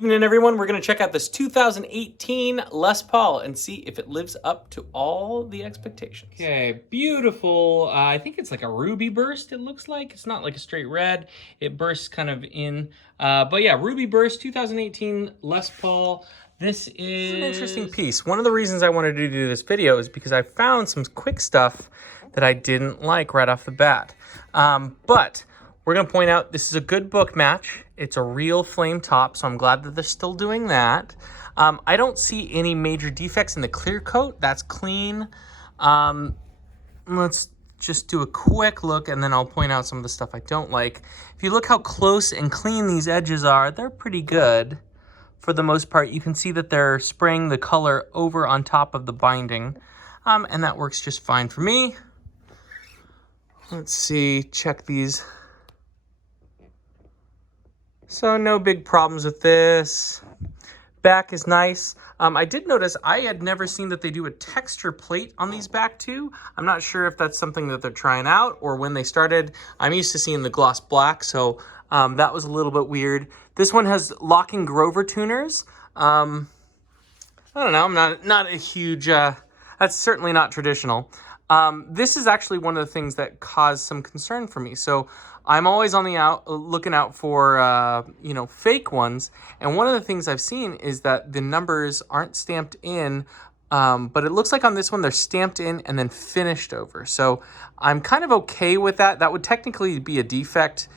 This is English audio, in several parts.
Evening, everyone. We're going to check out this 2018 Les Paul and see if it lives up to all the expectations. Okay, beautiful. I think it's like a ruby burst, it looks like. It's not like a straight red. It bursts kind of in. But yeah, ruby burst, 2018 Les Paul. This is an interesting piece. One of the reasons I wanted to do this video is because I found some quick stuff that I didn't like right off the bat. But we're going to point out this is a good book match. It's a real flame top, so I'm glad that they're still doing that. I don't see any major defects in the clear coat. That's clean. Let's just do a quick look, and then I'll point out some of the stuff I don't like. If you look how close and clean these edges are, they're pretty good. For the most part, you can see that they're spraying the color over on top of the binding, and that works just fine for me. Let's see, check these. So no big problems with this. Back is nice. I did notice I had never seen that they do a texture plate on these back too. I'm not sure if that's something that they're trying out or when they started. I'm used to seeing the gloss black, so that was a little bit weird. This one has locking Grover tuners. I don't know, I'm not a huge, that's certainly not traditional. This is actually one of the things that caused some concern for me. So I'm always on the looking out for, fake ones. And one of the things I've seen is that the numbers aren't stamped in, but it looks like on this one, they're stamped in and then finished over. So I'm kind of okay with that. That would technically be a defect,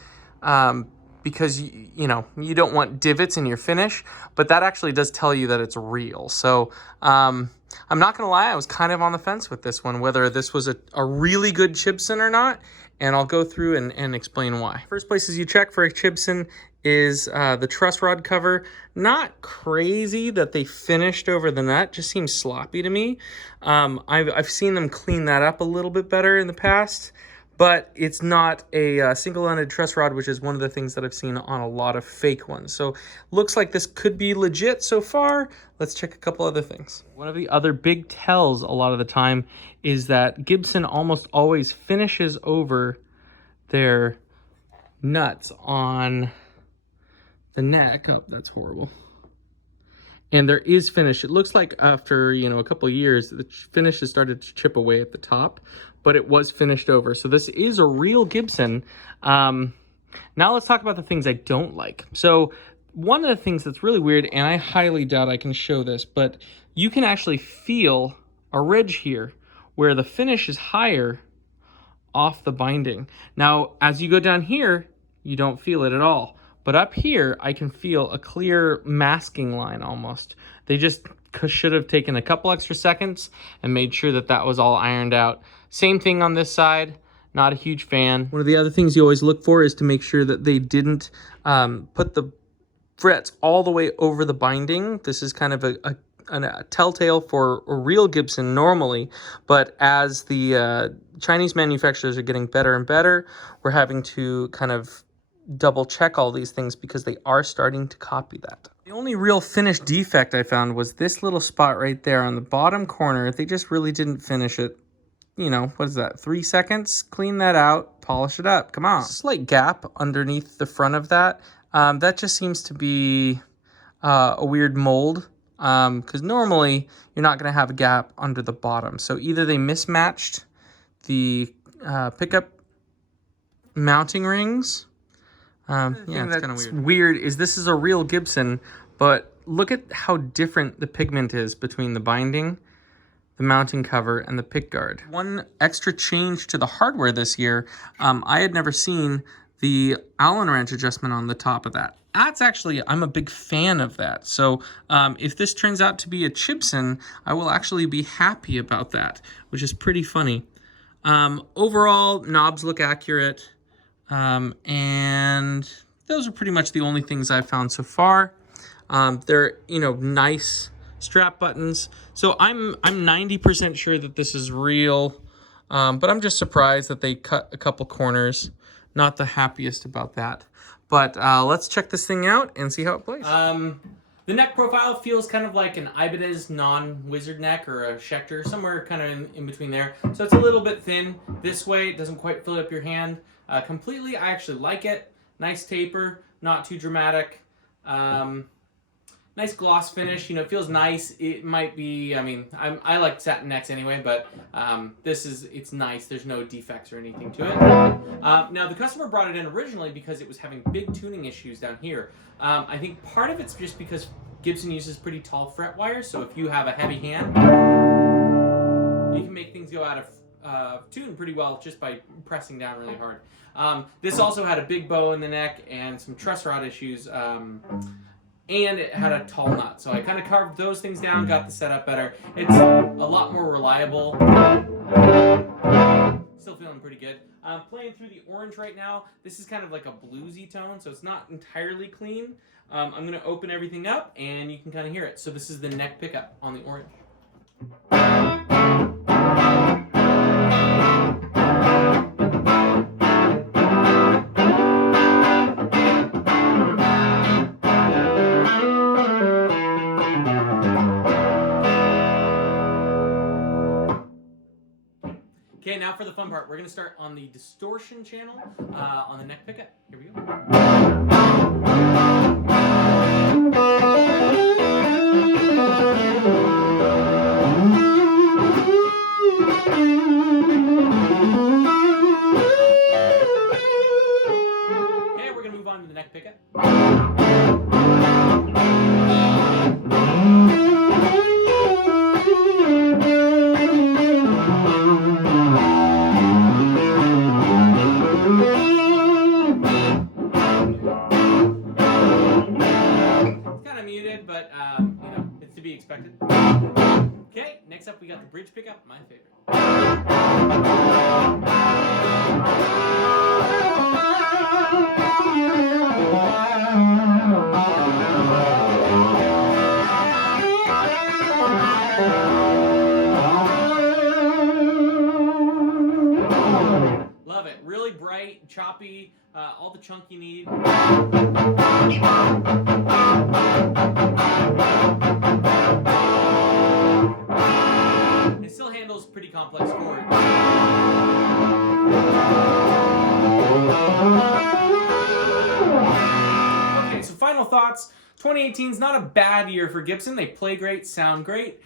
because you don't want divots in your finish, but that actually does tell you that it's real. So I'm not gonna lie, I was kind of on the fence with this one, whether this was a really good Gibson or not, and I'll go through and explain why. First places you check for a Gibson is the truss rod cover. Not crazy that they finished over the nut, just seems sloppy to me. I've seen them clean that up a little bit better in the past, but it's not a single-ended truss rod, which is one of the things that I've seen on a lot of fake ones. So looks like this could be legit so far. Let's check a couple other things. One of the other big tells a lot of the time is that Gibson almost always finishes over their nuts on the neck. Oh, that's horrible. And there is finish. It looks like after, a couple of years, the finish has started to chip away at the top, but it was finished over. So this is a real Gibson. Now let's talk about the things I don't like. So one of the things that's really weird, and I highly doubt I can show this, but you can actually feel a ridge here where the finish is higher off the binding. Now, as you go down here, you don't feel it at all. But up here, I can feel a clear masking line almost. They just should have taken a couple extra seconds and made sure that that was all ironed out. Same thing on this side, not a huge fan. One of the other things you always look for is to make sure that they didn't put the frets all the way over the binding. This is kind of a telltale for a real Gibson normally, but as the Chinese manufacturers are getting better and better, we're having to kind of double check all these things because they are starting to copy that. The only real finish defect I found was this little spot right there on the bottom corner. They just really didn't finish it. What is that, 3 seconds? Clean that out, polish it up, come on. Slight gap underneath the front of that. That just seems to be a weird mold, because normally you're not gonna have a gap under the bottom. So either they mismatched the pickup mounting rings. Yeah, it's kind of weird. Weird is this is a real Gibson, but look at how different the pigment is between the binding, the mounting cover, and the pick guard. One extra change to the hardware this year, I had never seen the Allen wrench adjustment on the top of that. That's actually, I'm a big fan of that. So if this turns out to be a Gibson, I will actually be happy about that, which is pretty funny. Overall, knobs look accurate. And those are pretty much the only things I've found so far. They're, nice strap buttons. So I'm 90% sure that this is real, but I'm just surprised that they cut a couple corners. Not the happiest about that. But let's check this thing out and see how it plays. The neck profile feels kind of like an Ibanez non-wizard neck or a Schecter, somewhere kind of in between there. So it's a little bit thin this way. It doesn't quite fill up your hand completely. I actually like it. Nice taper, not too dramatic. Nice gloss finish. You know, it feels nice. It might be, I mean, I like satin necks anyway, but it's nice. There's no defects or anything to it. Now, the customer brought it in originally because it was having big tuning issues down here. I think part of it's just because Gibson uses pretty tall fret wires, so if you have a heavy hand, you can make things go out of tune pretty well just by pressing down really hard. This also had a big bow in the neck and some truss rod issues. And it had a tall nut. So I kind of carved those things down, got the setup better. It's a lot more reliable. Still feeling pretty good. I'm playing through the orange right now. This is kind of like a bluesy tone, so it's not entirely clean. I'm going to open everything up, and you can kind of hear it. So this is the neck pickup on the orange. Okay, now for the fun part. We're going to start on the distortion channel on the neck pickup. Here we go. Okay, we're going to move on to the neck pickup. But you know, it's to be expected. Okay, next up we got the bridge pickup, my favorite. Love it. Really bright, choppy, all the chunk you need. It still handles pretty complex chords. Okay, so final thoughts. 2018 is not a bad year for Gibson. They play great, sound great.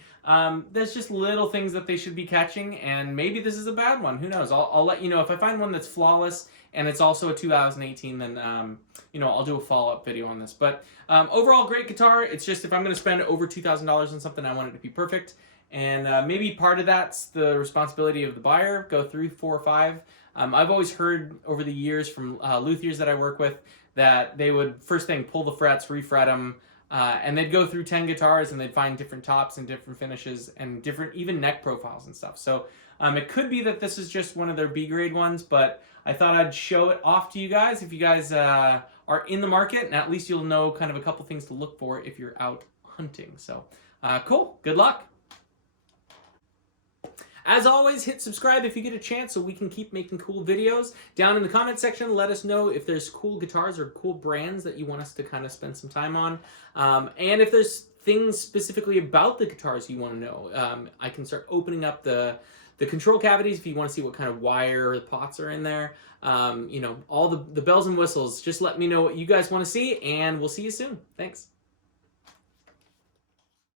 There's just little things that they should be catching, and maybe this is a bad one. Who knows? I'll let you know. If I find one that's flawless and it's also a 2018, then you know, I'll do a follow-up video on this. But overall, great guitar. It's just if I'm going to spend over $2,000 on something, I want it to be perfect. And maybe part of that's the responsibility of the buyer. Go through 4 or 5. I've always heard over the years from luthiers that I work with that they would first thing pull the frets, refret them. And they'd go through 10 guitars and they'd find different tops and different finishes and different even neck profiles and stuff. So it could be that this is just one of their B-grade ones, but I thought I'd show it off to you guys if you guys are in the market, and at least you'll know kind of a couple things to look for if you're out hunting. So cool. Good luck. As always, hit subscribe if you get a chance so we can keep making cool videos. Down in the comment section, let us know if there's cool guitars or cool brands that you want us to kind of spend some time on. And if there's things specifically about the guitars you want to know, I can start opening up the control cavities if you want to see what kind of wire or pots are in there. You know, all the bells and whistles. Just let me know what you guys want to see, and we'll see you soon. Thanks.